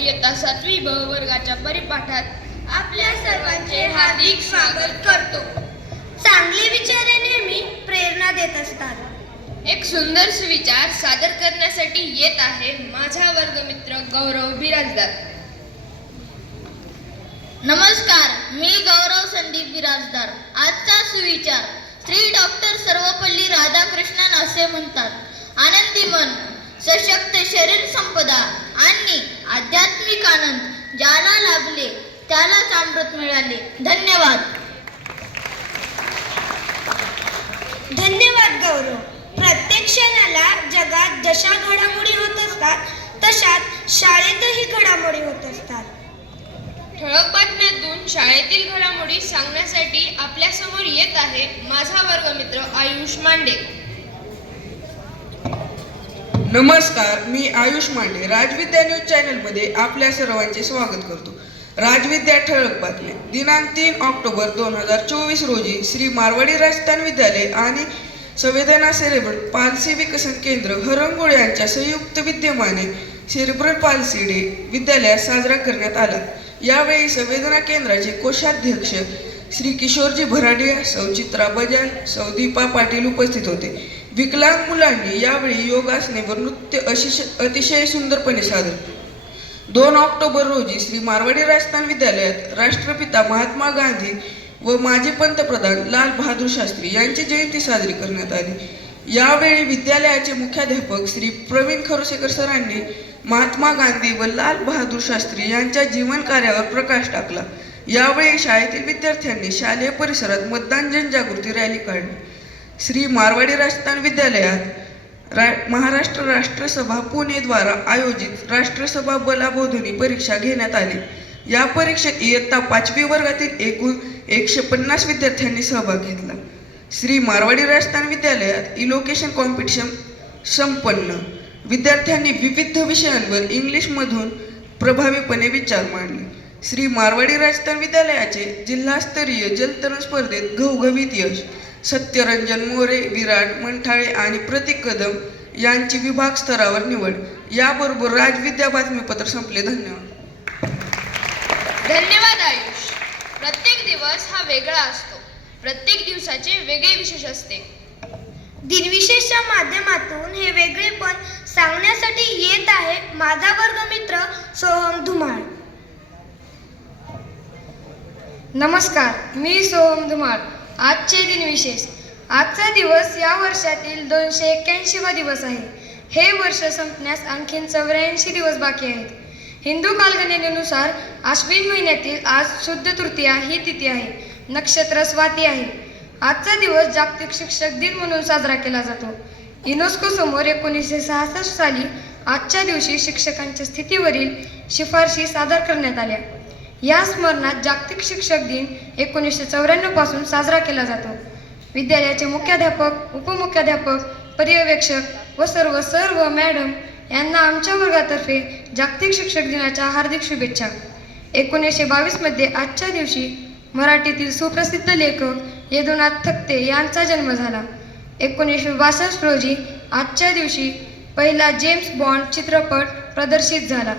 इयत्ता सातवी ब वर्गाच्या परिपाठात आपल्या सर्वांचे हार्दिक स्वागत करतो. चांगले विचार नेहमी प्रेरणा देत असतात. एक सुंदर सुविचार सादर करण्यासाठी येत आहे माझा वर्गमित्र गौरव बिराजदार. नमस्कार मी गौरव संदीप बिराजदार. आजचा सुविचार श्री डॉक्टर सर्वपल्ली राधाकृष्णन असे म्हणतात. आनंदी मन सशक्त शरीर संपदा. आध्यात्मिक आनंद ज्याला लाभले त्यालाच अमृत मिळाले. धन्यवाद. धन्यवाद गौरव. प्रत्येक क्षणाला जगात जशा घडामोडी होत असतात तशाच शाळेतही घडामोडी होत असतात. ठळक बातम्यातून शाळेतील घडामोडी सांगण्यासाठी आपल्यासमोर येत आहे माझा वर्गमित्र आयुष मांडे. नमस्कार मी आयुष मांडे राजविद्या न्यूज चॅनलमध्ये आपल्या सर्वांचे स्वागत करतो. राजविद्या ठळक बातम्या. दिनांक तीन ऑक्टोबर दोन हजार चोवीस रोजी श्री मारवाडी राजस्थान विद्यालय आणि संवेदना सेरेब्रल पालसी विकसन केंद्र हरंगोळ यांच्या संयुक्त विद्यमाने सेरेब्रल पालसी डे विद्यालयात साजरा करण्यात आला. यावेळी संवेदना केंद्राचे कोषाध्यक्ष श्री किशोरजी भराडिया सौ चित्रा बजाज सौ दीपा पाटील उपस्थित होते. विकलांग मुलांनी यावेळी योगासने व नृत्य अतिशय अतिशय सुंदरपणे सादर केले. दोन ऑक्टोबर रोजी श्री मारवाडी राजस्थान विद्यालयात राष्ट्रपिता महात्मा गांधी व माजी पंतप्रधान लाल बहादूर शास्त्री यांची जयंती साजरी करण्यात आली. यावेळी विद्यालयाचे मुख्याध्यापक श्री प्रवीण खरोसेकर सरांनी महात्मा गांधी व लाल बहादूर शास्त्री यांच्या जीवन कार्यावर प्रकाश टाकला. यावेळी शाळेतील विद्यार्थ्यांनी शालेय परिसरात मतदान जनजागृती रॅली काढली. श्री मारवाडी राजस्थान विद्यालयात रा महाराष्ट्र राष्ट्रसभा पुणेद्वारा आयोजित राष्ट्रसभा बलाबोधनी परीक्षा घेण्यात आली. या परीक्षेत इयत्ता पाचवी वर्गातील एकूण एकशे पन्नास विद्यार्थ्यांनी सहभाग घेतला. श्री मारवाडी राजस्थान विद्यालयात इलोकेशन कॉम्पिटिशन संपन्न. विद्यार्थ्यांनी विविध विषयांवर इंग्लिशमधून प्रभावीपणे विचार मांडले. श्री मारवाडी राजस्थान विद्यालयाचे जिल्हास्तरीय जलतरण स्पर्धेत घवघवीत यश सत्यरंजन मोरे विराट मंठाळे आणि प्रतीक कदम यांची विभाग स्तरावर निवड. याबरोबर राजविद्या बातमीपत्र संपले. धन्यवाद. धन्यवाद आयुष. प्रत्येक दिवस हा वेगळा असतो. प्रत्येक दिवसाचे वेगळे विशेष असते. दिनविशेषच्या माध्यमातून हे वेगळेपण सांगण्यासाठी येत आहे माझा वर्गमित्र सोहम धुमाळ. नमस्कार मी सोहम धुमाळ. आजचे दिन विशेष. आजचा दिवस या वर्षातील दोनशे एक्क्याऐंशीवा दिवस आहे. हे वर्ष संपण्यास आणखीन चौऱ्याऐंशी दिवस बाकी आहेत. हिंदू कालगणनेनुसार आश्विन महिन्यातील आज शुद्ध तृतीया ही तिथी आहे. नक्षत्र स्वाती आहे. आजचा दिवस जागतिक शिक्षक दिन म्हणून साजरा केला जातो. युनेस्को समोर एकोणीसशे सहासष्ट साली आजच्या दिवशी शिक्षकांच्या स्थितीवरील शिफारशी सादर करण्यात आल्या. या स्मरणात जागतिक शिक्षक दिन एकोणीसशे चौऱ्याण्णवपासून साजरा केला जातो. विद्यालयाचे मुख्याध्यापक उपमुख्याध्यापक पर्यवेक्षक व सर्व सर व मॅडम यांना आमच्या वर्गातर्फे जागतिक शिक्षक दिनाच्या हार्दिक शुभेच्छा. एकोणीसशे बावीसमध्ये आजच्या दिवशी मराठीतील सुप्रसिद्ध लेखक यदुनाथ थक्ते यांचा जन्म झाला. एकोणीसशे बासष्ट रोजी आजच्या दिवशी पहिला जेम्स बॉन्ड चित्रपट प्रदर्शित झाला.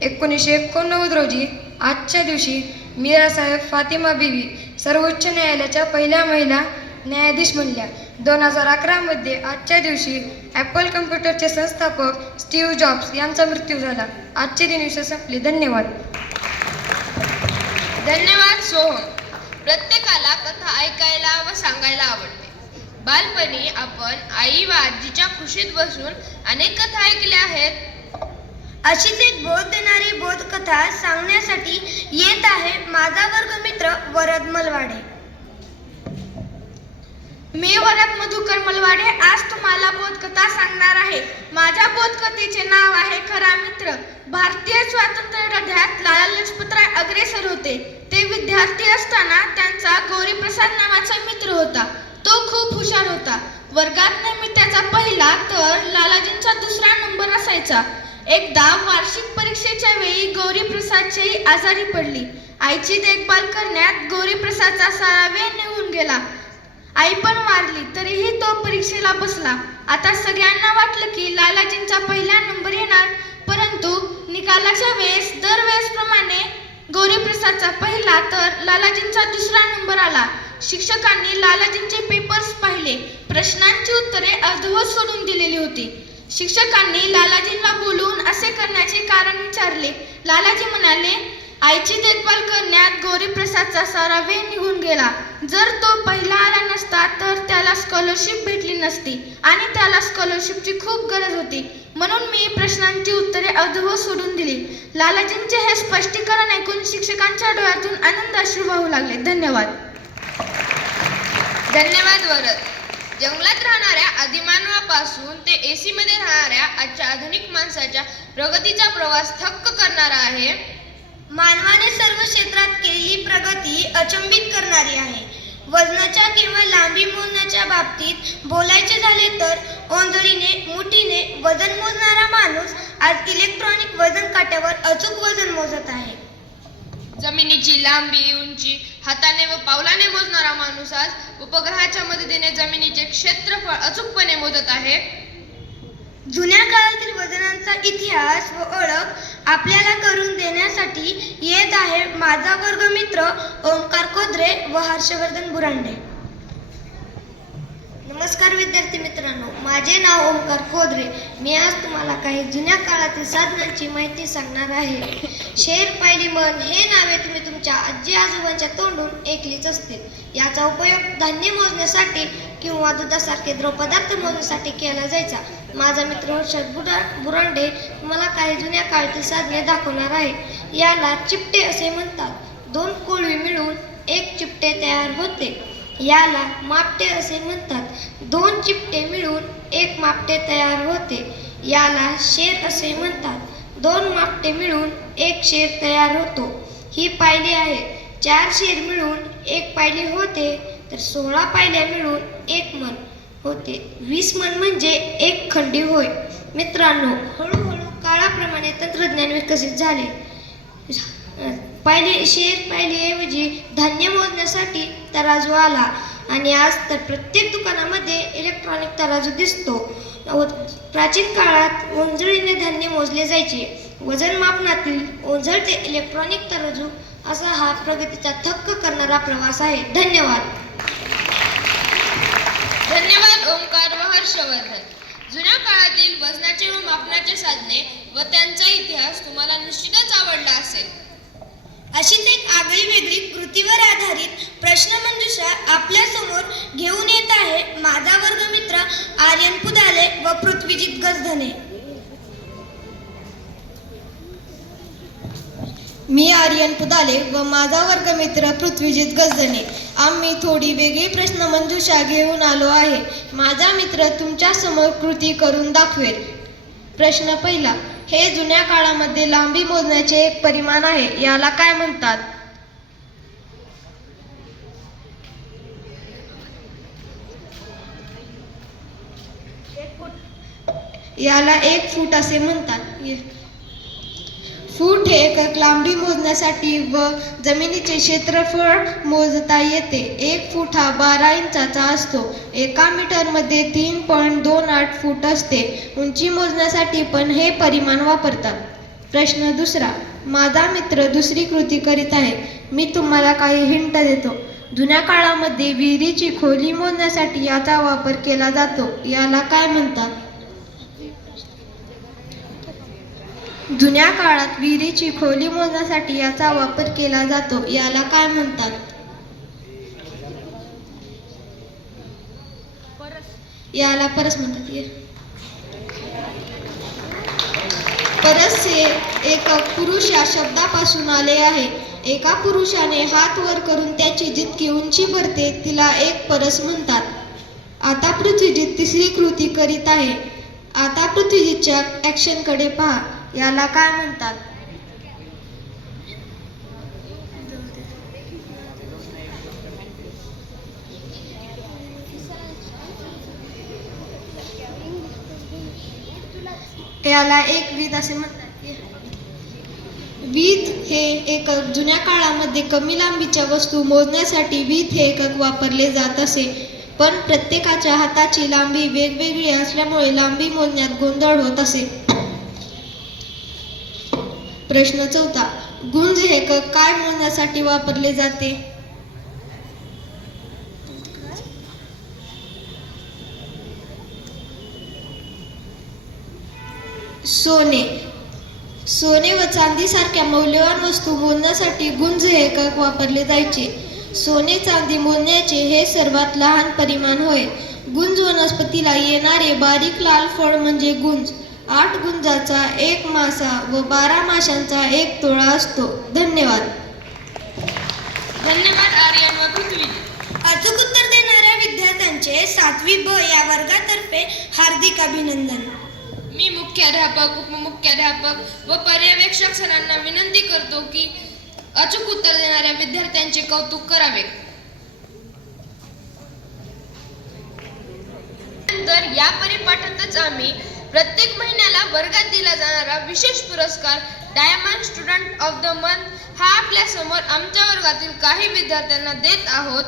एकोणीसशे एकोणनव्वद रोजी आजच्या दिवशी मीरासाहेब फातिमा बीवी सर्वोच्च न्यायालयाच्या पहिल्या महिला न्यायाधीश बनल्या दोन हजार अकरामध्ये आजच्या दिवशी ॲपल कम्प्युटरचे संस्थापक स्टीव्ह जॉब्स यांचा मृत्यू झाला. आजचे दिन विषय संपले. धन्यवाद. धन्यवाद सोहम. प्रत्येकाला कथा ऐकायला व सांगायला आवडते. बालपणी आपण आई व आजीच्या खुशीत बसून अनेक कथा ऐकल्या आहेत. अशीच एक बोध देणारी बोधकथा सांगण्यासाठी येत आहे माझा वर्गमित्र वरद मलवाडे. मी वरद मधुकर मलवाडे आज तुम्हाला बोधकथा सांगणार आहे. माझ्या बोधकथेचे नाव आहे खरा मित्र. भारतीय स्वातंत्र्य लढ्यात लाला लजपतराय अग्रेसर होते. ते विद्यार्थी असताना त्यांचा गौरी प्रसाद नावाचा मित्र होता. तो खूप हुशार होता. वर्गात नेहमी त्याचा पहिला तर लालाजींचा दुसरा नंबर असायचा. एकदा वार्षिक परीक्षेच्या वेळी गौरी प्रसादची आजारी पडली. आईची देखभाल करण्यात गौरी प्रसादचा सारा वेळ निघून गेला. आई पण वारली तरीही तो परीक्षेला बसला. आता सगळ्यांना वाटलं की लालाजींचा पहिला नंबर येणार परंतु निकालाच्या वेळेस दर गौरीप्रसादचा पहिला तर लालाजींचा दुसरा नंबर आला. शिक्षकांनी लालाजींचे पेपर्स पाहिले. प्रश्नांची उत्तरे अर्धवट सोडून दिलेली होती. शिक्षकांनी लालाजींना बोलवून असे करण्याचे कारण विचारले. लालाजी म्हणाले आईची देखभाल करण्यात गौरीप्रसादचा सारा वेळ निघून गेला. जर तो पहिला आला नसता तर त्याला स्कॉलरशिप भेटली नसती आणि त्याला स्कॉलरशिपची खूप गरज होती. म्हणून मी प्रश्नांची उत्तरे अर्धवट सोडून दिली. लालाजींचे हे स्पष्टीकरण ऐकून शिक्षकांच्या डोळ्यातून आनंद अश्रू वाहू लागले. धन्यवाद. धन्यवाद वरद. जंगलात राहणाऱ्या आदिमानवापासून ते एसी मध्ये राहणाऱ्या आजच्या आधुनिक माणसाच्या प्रगतीचा प्रवास थक्क करणारा आहे. मानवाने सर्व क्षेत्रात केलेली प्रगती अचंबित करणारी आहे. वजनाच्या किंवा लांबी मोजण्याच्या बाबतीत बोलायचे झाले तर ओंजळीने मुठीने वजन मोजणारा माणूस आज इलेक्ट्रॉनिक वजन काट्यावर अचूक वजन मोजत आहे. जमिनीची लांबी उंची हाताने व पावलाने मोजणारा माणूस आज उपग्रहाच्या मदतीने जमिनीचे क्षेत्रफळ अचूकपणे मोजत आहे. जुन्या काळातील वजनांचा इतिहास व ओळख आपल्याला करून देण्यासाठी येत आहे माझा वर्गमित्र ओंकार कोद्रे व हर्षवर्धन बुरांडे. नमस्कार विद्यार्थी मित्रांनो माझे नाव ओंकार कोदरे मी आज तुम्हाला काही जुन्या काळातील साधनांची माहिती सांगणार आहे. शेर पायली मन हे नावे तुम्ही तुमच्या आजी आजोबांच्या तोंडून ऐकलीच असतील. याचा उपयोग धान्य मोजण्यासाठी किंवा दुधासारखे द्रवपदार्थ मोजण्यासाठी केला जायचा. माझा मित्र हर्षद बुरा बुरांडे तुम्हाला काही जुन्या काळातील साधने दाखवणार आहे. याला चिपटे असे म्हणतात. दोन कोळी मिळून एक चिपटे तयार होते. याला मापटे असे म्हणतात. दोन चिपटे मिळून एक मापटे तयार होते. याला शेर असे म्हणतात. दोन मापटे मिळून एक शेर तयार होतो. ही पायली आहे. चार शेर मिळून एक पायली होते तर सोळा पायल्या मिळून एक मन होते. वीस मन म्हणजे एक खंडी होय. मित्रांनो हळूहळू काळाप्रमाणे तंत्रज्ञान विकसित झाले. पहिले शेर पायलीऐवजी धान्य मोजण्यासाठी तराजू आला. आणि आज तर प्रत्येक दुकानामध्ये इलेक्ट्रॉनिक तराजू दिसतो. प्राचीन काळात ओंजळीने धान्य मोजले जायचे. वजन मापनातील ओंजळ ते इलेक्ट्रॉनिक तराजू असा हा प्रगतीचा थक्क करणारा प्रवास आहे. धन्यवाद. धन्यवाद ओंकार व हर्षवर्धन. जुन्या काळातील वजनाचे व मापनाचे साधने व त्यांचा इतिहास तुम्हाला निश्चितच आवडला असेल. अशीच एक आगळी वेगळी कृतीवर आधारित प्रश्नमंजुषा आपल्यासमोर घेऊन येत आहे माझा वर्गमित्र आर्यन पुदाले व पृथ्वीजित गजधने. मी आर्यन पुदाले व माझा वर्गमित्र पृथ्वीजित गजदने आम्ही थोडी वेगळी प्रश्नमंजुषा घेऊन आलो आहे. माझा मित्र तुमच्यासमोर कृती करून दाखवेल. प्रश्न पहिला हे जुन्या काळामध्ये लांबी मोजण्याचे एक परिमाण आहे याला काय म्हणतात? याला एक फूट असे म्हणतात. फूट हे एकक लांबी मोजण्यासाठी व जमिनीचे क्षेत्रफळ मोजता येते. एक फूट हा बारा इंचाचा असतो. एका मीटरमध्ये तीन पॉईंट दोन आठ फूट असते. उंची मोजण्यासाठी पण हे परिमाण वापरतात. प्रश्न दुसरा. माझा मित्र दुसरी कृती करीत आहे. मी तुम्हाला काही हिंट देतो. जुन्या काळामध्ये विहिरीची खोली मोजण्यासाठी याचा वापर केला जातो. याला काय म्हणतात? जुन्या काळात विहिरीची खोली मोजण्यासाठी याचा वापर केला जातो याला काय म्हणतात? याला परस म्हणतात परस हे एक पुरुष या शब्दापासून आले आहे. एका पुरुषाने हात वर करून त्याची जितकी उंची भरते तिला एक परस म्हणतात. आता पृथ्वीजीत तिसरी कृती करीत आहे. आता पृथ्वीजीतच्या ॲक्शनकडे पहा. याला काय म्हणतात? याला एक वीत असे म्हणतात वीत हे एकक जुन्या काळामध्ये कमी लांबीच्या वस्तू मोजण्यासाठी वीत हे एकक वापरले जात असे. पण प्रत्येकाच्या हाताची लांबी वेगवेगळी असल्यामुळे लांबी मोजण्यात गोंधळ होत असे. प्रश्न चौथा गुंज हे काय म्हणण्यासाठी वापरले जाते? सोने. सोने व चांदीसारख्या मौल्यवान वस्तू मोजण्यासाठी गुंज हे एकक वापरले जायचे. सोने चांदी मोजण्याचे हे सर्वात लहान परिमाण होय. गुंज वनस्पतीला येणारे बारीक लाल फळ म्हणजे गुंज. आठ गुंजाचा एक मासा व बारा माशांचा एक तोळा असतो. धन्यवाद. धन्यवाद आर्यन व पृथ्वी. अचूक उत्तर देणाऱ्या विद्यार्थ्यांचे सातवी ब या वर्गातर्फे हार्दिक अभिनंदन. मी मुख्याध्यापक उपमुख्याध्यापक व पर्यवेक्षक सरांना विनंती करतो की अचूक उत्तर देणाऱ्या विद्यार्थ्यांचे कौतुक करावे. नंतर या परिपाठातच आम्ही प्रत्येक महिन्याला वर्गात दिला जाणारा विशेष पुरस्कार diamond student of the month हा आपल्यासमोर आमच्या वर्गातील काही विद्यार्थ्यांना देत आहोत.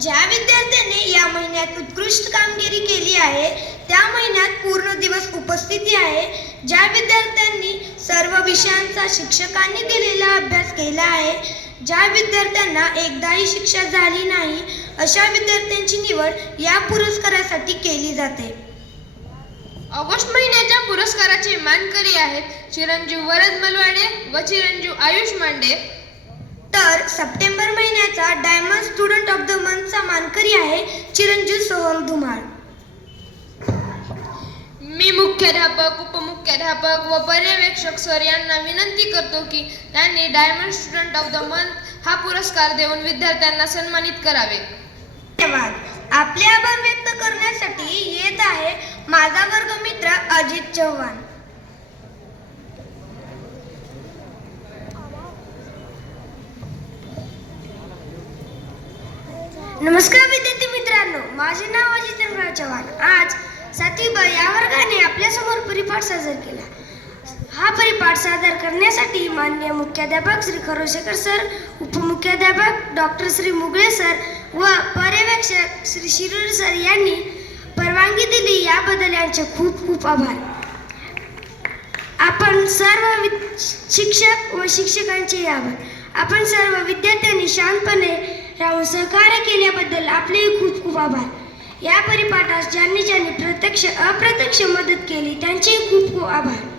ज्या विद्यार्थ्यांनी या महिन्यात उत्कृष्ट कामगिरी केली आहे त्या महिन्यात पूर्ण दिवस उपस्थिती आहे. ज्या विद्यार्थ्यांनी सर्व विषयांचा शिक्षकांनी दिलेला अभ्यास केला आहे ज्या विद्यार्थ्यांना एकदाही शिक्षा झाली नाही अशा विद्यार्थ्यांची निवड या पुरस्कारासाठी केली जाते. ऑगस्ट महिन्याच्या पुरस्काराचे मानकरी आहेत चिरंजीव वरद मलवाडे व चिरंजीव आयुष मांडे. तर सप्टेंबर महिन्याचा डायमंड स्टुडंट ऑफ द मंथचा मानकरी आहे चिरंजीव सोहम धुमाळ. मी मुख्याध्यापक उपमुख्याध्यापक व पर्यवेक्षक सर यांना विनंती करतो की त्यांनी diamond student of the month हा पुरस्कार देऊन विद्यार्थ्यांना सन्मानित करावे. धन्यवाद. आपले आभार व्यक्त करण्यासाठी येत आहे माझा वर्गमित्र अजित चव्हाण. नमस्कार विद्यार्थी मित्रांनो माझे नाव अजितेंद्रराव चव्हाण. आज साथी ब या वर्गाने आपल्यासमोर परिपाठ सादर केला. हा परिपाठ सादर करण्यासाठी माननीय मुख्याध्यापक श्री खरोशेकर सर उपमुख्याध्यापक डॉक्टर श्री मुगळे सर व पर्यवेक्षक श्री शिरूर सर यांनी परवानगी दिली याबद्दल यांचे खूप खूप आभार. आपण सर्व शिक्षक व शिक्षकांचे आभार. आपण सर्व विद्यार्थ्यांनी शांतपणे राहून सहकार्य केल्याबद्दल आपलेही खूप खूप आभार. या परिपाठास ज्यांनी ज्यांनी प्रत्यक्ष अप्रत्यक्ष मदत केली त्यांचेही खूप खूप आभार.